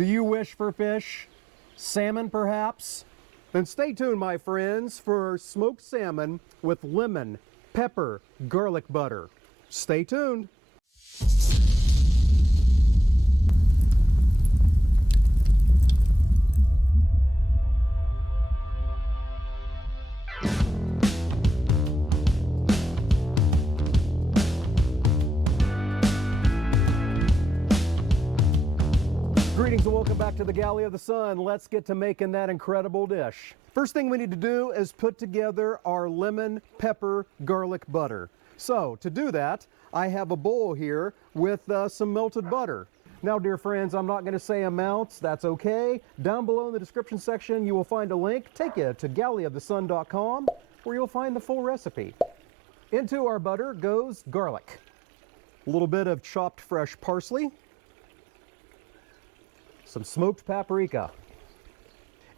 Do you wish for fish? Salmon, perhaps? Then stay tuned, my friends, for smoked salmon with lemon, pepper, garlic butter. Stay tuned. Greetings and welcome back to the Galley of the Sun. Let's get to making that incredible dish. First thing we need to do is put together our lemon, pepper, garlic butter. So to do that, I have a bowl here with some melted butter. Now, dear friends, I'm not going to say amounts. That's okay. Down below in the description section, you will find a link. Take you to galleyofthesun.com where you'll find the full recipe. Into our butter goes garlic, a little bit of chopped fresh parsley, some smoked paprika,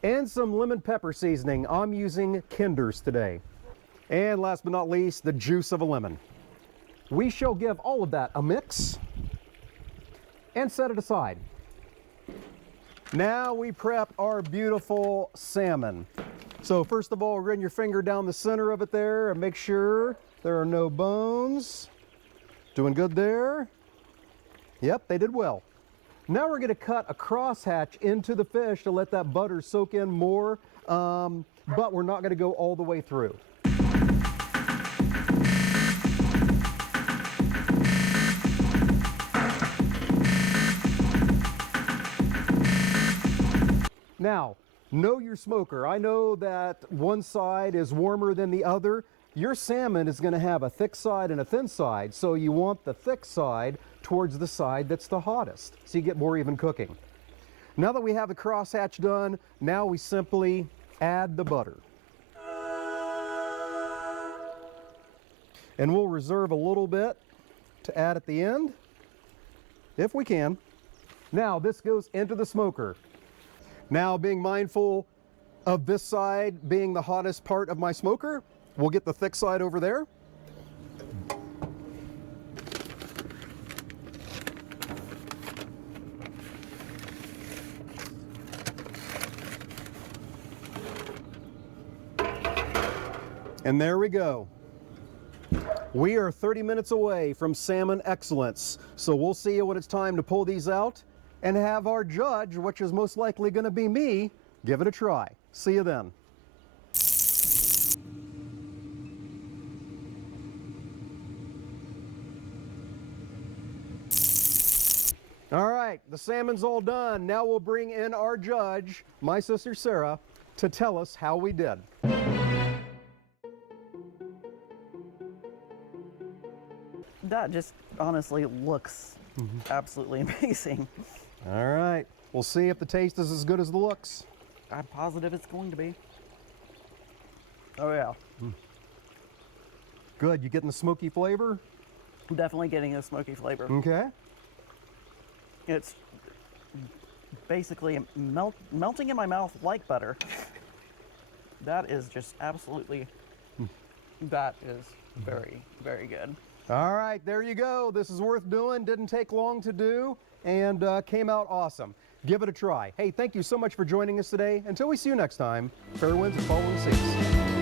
and some lemon pepper seasoning. I'm using Kinder's today. And last but not least, the juice of a lemon. We shall give all of that a mix and set it aside. Now we prep our beautiful salmon. So first of all, run your finger down the center of it there and make sure there are no bones. Doing good there. Yep, they did well. Now we're going to cut a crosshatch into the fish to let that butter soak in more, but we're not going to go all the way through. Now, know your smoker. I know that one side is warmer than the other. Your salmon is going to have a thick side and a thin side, so you want the thick side towards the side that's the hottest, so you get more even cooking. Now that we have the crosshatch done, now we simply add the butter. And we'll reserve a little bit to add at the end, if we can. Now this goes into the smoker. Now, being mindful of this side being the hottest part of my smoker, we'll get the thick side over there. And there we go. We are 30 minutes away from salmon excellence. So we'll see when it's time to pull these out and have our judge, which is most likely going to be me, give it a try. See you then. All right, the salmon's all done. Now we'll bring in our judge, my sister Sarah, to tell us how we did. That just honestly looks absolutely amazing. All right, we'll see if the taste is as good as the looks. I'm positive it's going to be. Oh yeah. Good, you getting the smoky flavor? I'm definitely getting a smoky flavor. Okay. It's basically melting in my mouth like butter. That is just absolutely, that is very, very good. All right, there you go. This is worth doing. Didn't take long to do and came out awesome. Give it a try. Hey, thank you so much for joining us today. Until we see you next time, fair winds and following seas.